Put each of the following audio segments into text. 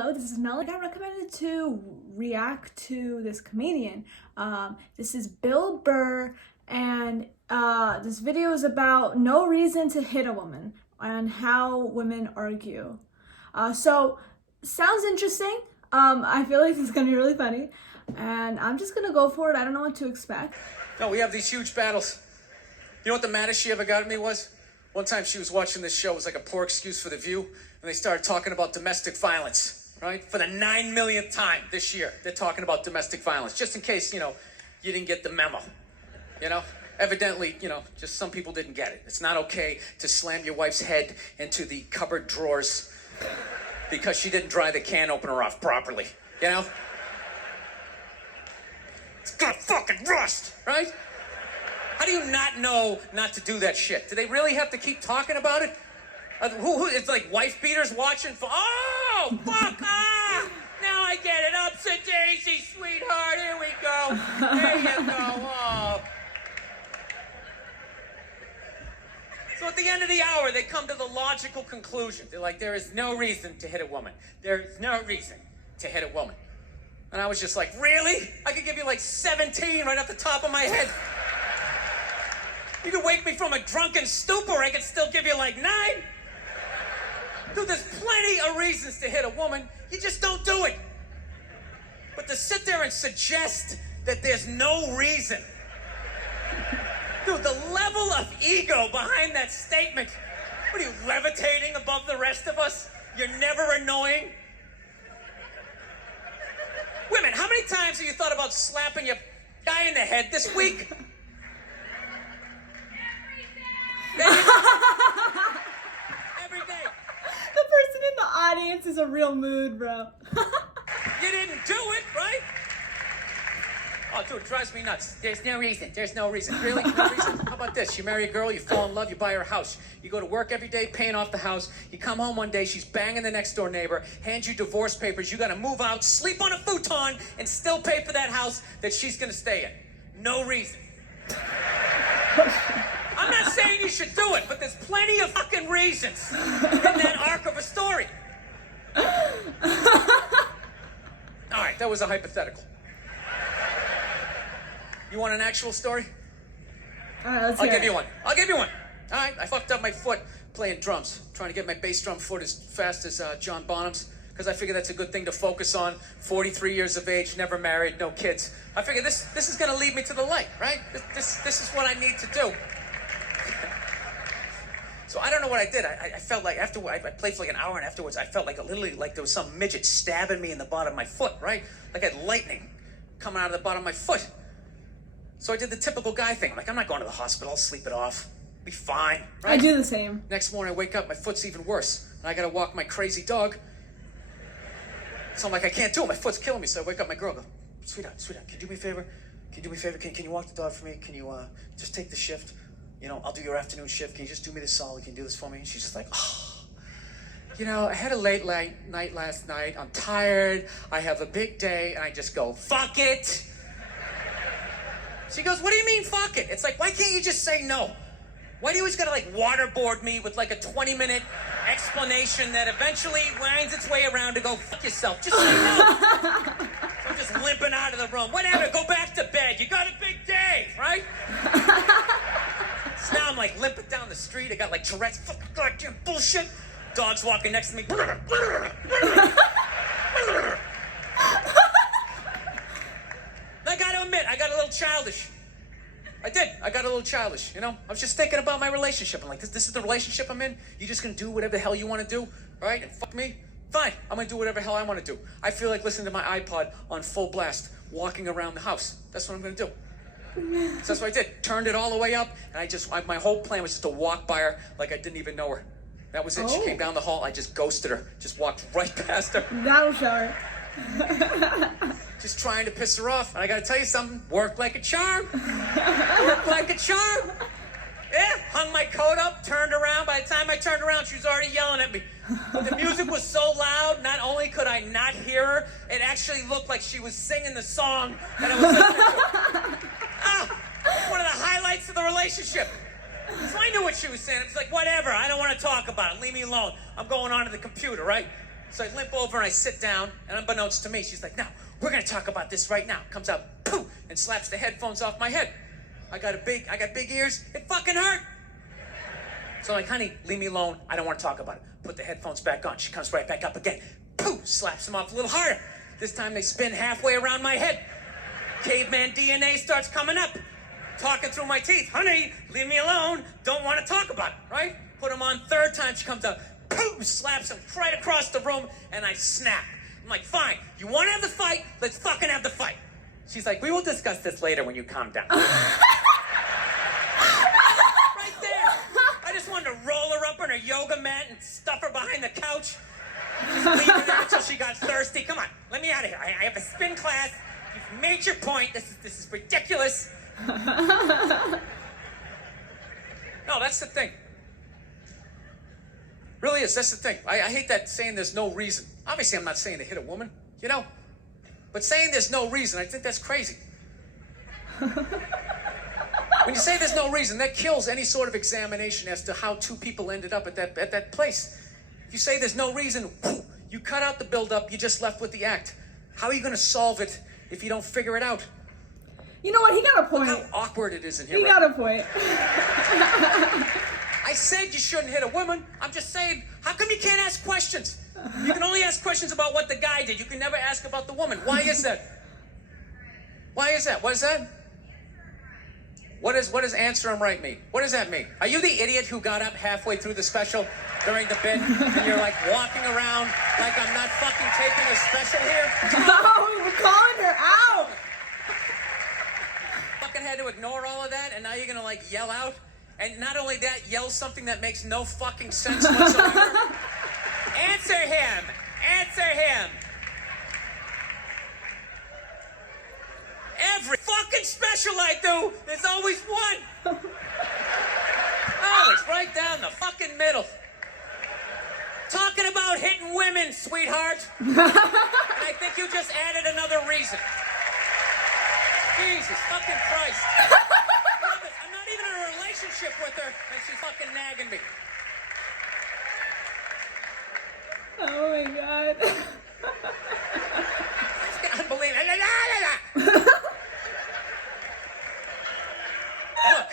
hello, this is Mel. I got recommended to react to this comedian. This is Bill Burr, and this video is about no reason to hit a woman and how women argue. So, sounds interesting. I feel like it's gonna be really funny, and I'm just gonna go for it. I don't know what to expect. No, we have these huge battles. You know what the maddest she ever got at me was? One time she was watching this show, it was like a poor excuse for The View, and they started talking about domestic violence, right? For the 9 millionth time this year, they're talking about domestic violence, just in case, you didn't get the memo, Evidently, just some people didn't get it. It's not okay to slam your wife's head into the cupboard drawers because she didn't dry the can opener off properly, It's gonna fucking rust, right? How do you not know not to do that shit? Do they really have to keep talking about it? It's like wife beaters watching for, oh, fuck, now I get it, ups a daisy, sweetheart, here we go, there you go, oh. So at the end of the hour, they come to the logical conclusion. They're like, there is no reason to hit a woman. There is no reason to hit a woman. And I was just like, really? I could give you like 17 right off the top of my head. You could wake me from a drunken stupor, I could still give you like 9. Dude, there's plenty of reasons to hit a woman. You just don't do it. But to sit there and suggest that there's no reason. Dude, the level of ego behind that statement. What are you, levitating above the rest of us? You're never annoying? Women, how many times have you thought about slapping your guy in the head this week? Every day. The person in the audience is a real mood, bro. You didn't do it, right? Oh, dude, it drives me nuts. There's no reason. There's no reason. Really? No reason? How about this? You marry a girl, you fall in love, you buy her a house. You go to work every day, paying off the house. You come home one day, she's banging the next door neighbor, hands you divorce papers. You got to move out, sleep on a futon, and still pay for that house that she's going to stay in. No reason. I'm not saying you should do it, but there's plenty of fucking reasons in that arc of a story. All right, that was a hypothetical. You want an actual story? All right, I'll give you one. All right, I fucked up my foot playing drums, trying to get my bass drum foot as fast as John Bonham's, because I figure that's a good thing to focus on. 43 years of age, never married, no kids. I figure this is going to lead me to the light, right? This is what I need to do. So I don't know what I did. I felt like after I played for like an hour, and afterwards I felt like literally like there was some midget stabbing me in the bottom of my foot, right? Like I had lightning coming out of the bottom of my foot. So I did the typical guy thing. Like, I'm not going to the hospital. I'll sleep it off. Be fine, right? I do the same. Next morning I wake up, my foot's even worse. And I got to walk my crazy dog. So I'm like, I can't do it. My foot's killing me. So I wake up my girl, go, sweetheart, can you do me a favor? Can you walk the dog for me? Can you just take the shift? I'll do your afternoon shift. Can you just do me this solid? Can you do this for me? And she's just like, I had a late night last night. I'm tired. I have a big day. And I just go, fuck it. She goes, what do you mean, fuck it? It's like, why can't you just say no? Why do you always gotta waterboard me with a 20-minute explanation that eventually winds its way around to go, fuck yourself, just say no. So I'm just limping out of the room. Whatever, go back to bed. You got a big day, right? So now I'm limping down the street. I got Tourette's, fucking goddamn bullshit. Dog's walking next to me. I gotta admit, I got a little childish. I did. I got a little childish, I was just thinking about my relationship. I'm like, this is the relationship I'm in? You just gonna do whatever the hell you want to do, right? And fuck me? Fine. I'm gonna do whatever the hell I want to do. I feel like listening to my iPod on full blast, walking around the house. That's what I'm gonna do. So that's what I did. Turned it all the way up, and my whole plan was just to walk by her like I didn't even know her. That was it. Oh. She came down the hall. I just ghosted her. Just walked right past her. That'll show her. Just trying to piss her off. And I gotta tell you something, worked like a charm. Worked like a charm. Yeah, hung my coat up, turned around. By the time I turned around, she was already yelling at me. But the music was so loud, not only could I not hear her, it actually looked like she was singing the song that I was listening to. One of the highlights of the relationship. So I knew what she was saying. It was like, whatever, I don't want to talk about it. Leave me alone. I'm going on to the computer, right? So I limp over and I sit down, and unbeknownst to me, she's like, "Now, we're gonna talk about this right now." Comes out, poof, and slaps the headphones off my head. I got big ears. It fucking hurt. So I'm like, "Honey, leave me alone. I don't want to talk about it." Put the headphones back on. She comes right back up again. Poof, slaps them off a little harder. This time they spin halfway around my head. Caveman DNA starts coming up. Talking through my teeth. "Honey, leave me alone. Don't want to talk about it," right? Put them on third time. She comes up. Poof, slaps him right across the room, and I snap. I'm like, "Fine, you want to have the fight? Let's fucking have the fight." She's like, "We will discuss this later when you calm down." Right there. I just wanted to roll her up on her yoga mat and stuff her behind the couch. Just leave her there until she got thirsty. Come on, let me out of here. I have a spin class. You've made your point. This is ridiculous. No, that's the thing. Really is. That's the thing. I hate that saying there's no reason. Obviously, I'm not saying to hit a woman, you know? But saying there's no reason, I think that's crazy. When you say there's no reason, that kills any sort of examination as to how two people ended up at that place. If you say there's no reason, you cut out the build-up, you're just left with the act. How are you going to solve it if you don't figure it out? You know what? He got a point. Look how awkward it is in here. He got a point. I said you shouldn't hit a woman. I'm just saying, how come you can't ask questions? You can only ask questions about what the guy did. You can never ask about the woman. Why is that? Why is that? What is that? What does answer him right mean? What does that mean? Are you the idiot who got up halfway through the special during the bit and you're like walking around like I'm not fucking taking a special here? No, we're calling her out. Fucking had to ignore all of that, and now you're gonna like yell out, and not only that, yell something that makes no fucking sense whatsoever. Answer him! Answer him! Every fucking special I do, there's always one. Always right down the fucking middle. Talking about hitting women, sweetheart. And I think you just added another reason. Jesus fucking Christ. I'm not even in a relationship with her, and she's fucking nagging me. Oh my God. It's unbelievable. Look,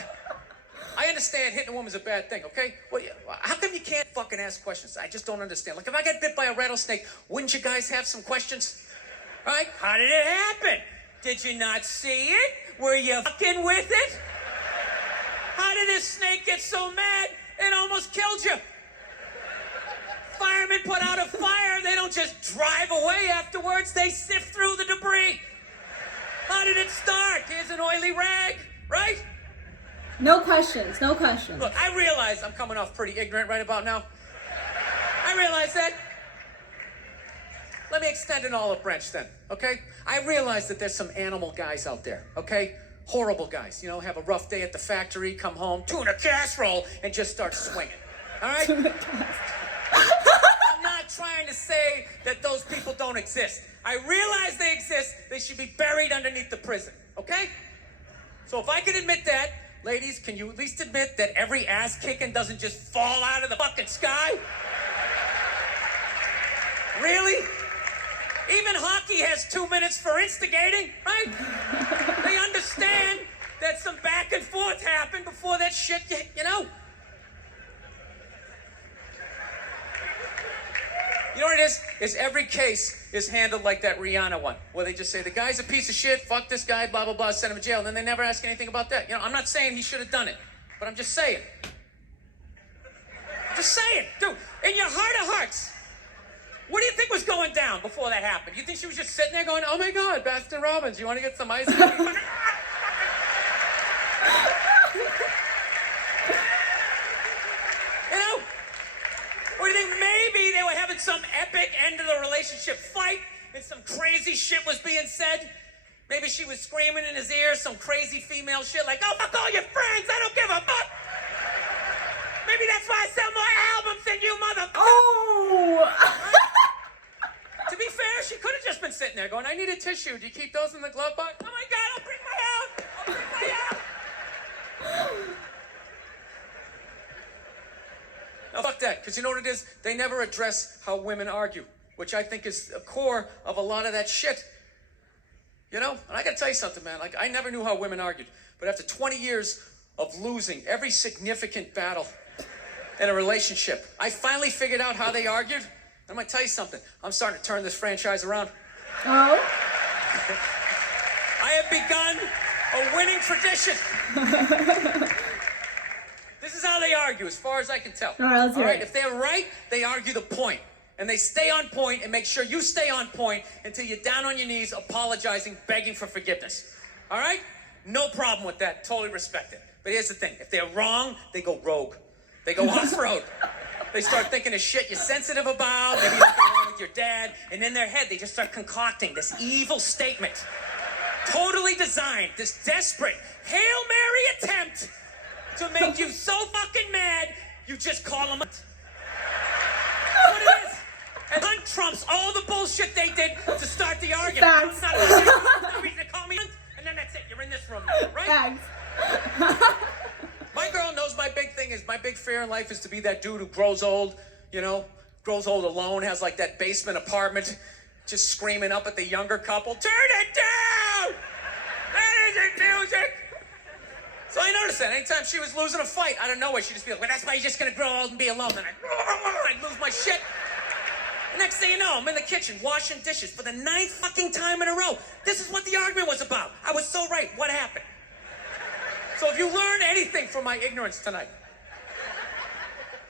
I understand hitting a woman's a bad thing, okay? Well, how come you can't fucking ask questions? I just don't understand. Like, if I got bit by a rattlesnake, wouldn't you guys have some questions? All right? How did it happen? Did you not see it? Were you fucking with it? How did this snake get so mad it almost killed you? Firemen put out a fire. They don't just drive away afterwards. They sift through the debris. How did it start? Here's an oily rag, right? No questions. No questions. Look, I realize I'm coming off pretty ignorant right about now. I realize that. Let me extend an olive branch then, okay? I realize that there's some animal guys out there, okay? Horrible guys, you know, have a rough day at the factory, come home, tuna casserole, and just start swinging, all right? I'm not trying to say that those people don't exist. I realize they exist. They should be buried underneath the prison, okay? So if I can admit that, ladies, can you at least admit that every ass kicking doesn't just fall out of the fucking sky? Really? Even hockey has 2 minutes for instigating, right? They understand that some back and forth happened before that shit, you know? You know what it is? Is every case is handled like that Rihanna one, where they just say, the guy's a piece of shit, fuck this guy, blah, blah, blah, send him to jail, and then they never ask anything about that. You know, I'm not saying he should have done it, but I'm just saying. Just saying. Dude, in your heart of hearts, what do you think was going down before that happened? You think she was just sitting there going, oh my God, Baskin Robbins, you want to get some ice cream? You know? Or do you think maybe they were having some epic end of the relationship fight and some crazy shit was being said? Maybe she was screaming in his ear some crazy female shit like, oh, fuck all your friends, I don't give a fuck. Maybe that's why I sell more albums than you, motherfucker. Oh! To be fair, she could have just been sitting there going, I need a tissue. Do you keep those in the glove box? Oh my God, I'll bring my out. I'll bring my out. No, fuck that, because you know what it is? They never address how women argue. which I think is the core of a lot of that shit. You know, and I gotta tell you something, man. Like, I never knew how women argued, but after 20 years of losing every significant battle in a relationship, I finally figured out how they argued. I'm gonna tell you something. I'm starting to turn this franchise around. Oh? I have begun a winning tradition. This is how they argue, as far as I can tell. All right, let's hear it. If they're right, they argue the point. And they stay on point and make sure you stay on point until you're down on your knees, apologizing, begging for forgiveness. All right? No problem with that. Totally respect it. But here's the thing. If they're wrong, they go rogue. They go off-road. They start thinking of shit you're sensitive about, maybe you're wrong with your dad, and in their head, they just start concocting this evil statement. Totally designed, this desperate Hail Mary attempt to make you so fucking mad, you just call them. That's what it is. And then trumps all the bullshit they did to start the argument. Facts. No reason to call me, and then that's it. You're in this room, right? Facts. My girl knows my big thing is, my big fear in life is to be that dude who grows old, you know, grows old alone, has like that basement apartment, just screaming up at the younger couple, turn it down! That isn't music! So I noticed that anytime she was losing a fight, out of nowhere, she'd just be like, well, that's why you're just gonna grow old and be alone. And I'd lose my shit. The next thing you know, I'm in the kitchen washing dishes for the 9th fucking time in a row. This is what the argument was about. I was so right. What happened? So if you learn anything from my ignorance tonight,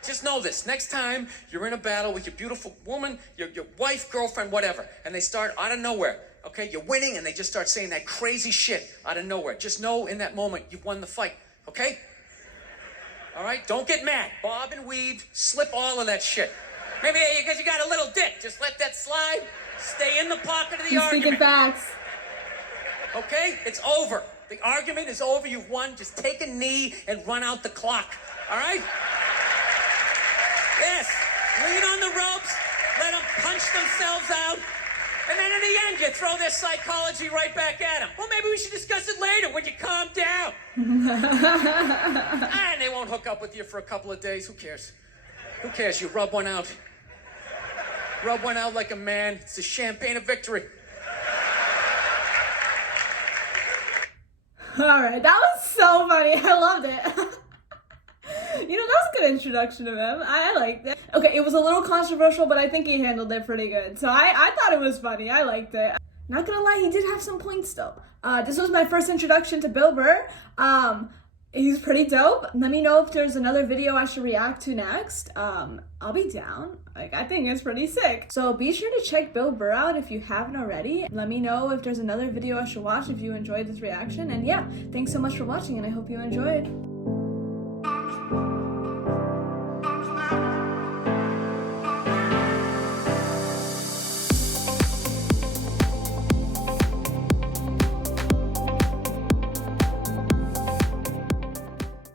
just know this. Next time you're in a battle with your beautiful woman, your wife, girlfriend, whatever, and they start out of nowhere, okay? You're winning, and they just start saying that crazy shit out of nowhere. Just know in that moment you've won the fight, okay? All right? Don't get mad. Bob and weave, slip all of that shit. Maybe because you got a little dick. Just let that slide. Stay in the pocket of the argument. Speaking facts. Okay? It's over. The argument is over. You've won. Just take a knee and run out the clock. All right? Yes. Lean on the ropes. Let them punch themselves out. And then in the end, you throw their psychology right back at them. Well, maybe we should discuss it later when you calm down. And they won't hook up with you for a couple of days. Who cares? Who cares? You rub one out. Rub one out like a man. It's the champagne of victory. All right, that was so funny. I loved it. You know, that was a good introduction of him. I liked it. Okay, it was a little controversial, but I think he handled it pretty good. So I thought it was funny. I liked it. Not gonna lie, he did have some points though. This was my first introduction to Bill Burr. He's pretty dope. Let me know if there's another video I should react to next. I'll be down. Like, I think it's pretty sick. So be sure to check Bill Burr out if you haven't already. Let me know if there's another video I should watch if you enjoyed this reaction. And yeah, thanks so much for watching, and I hope you enjoyed.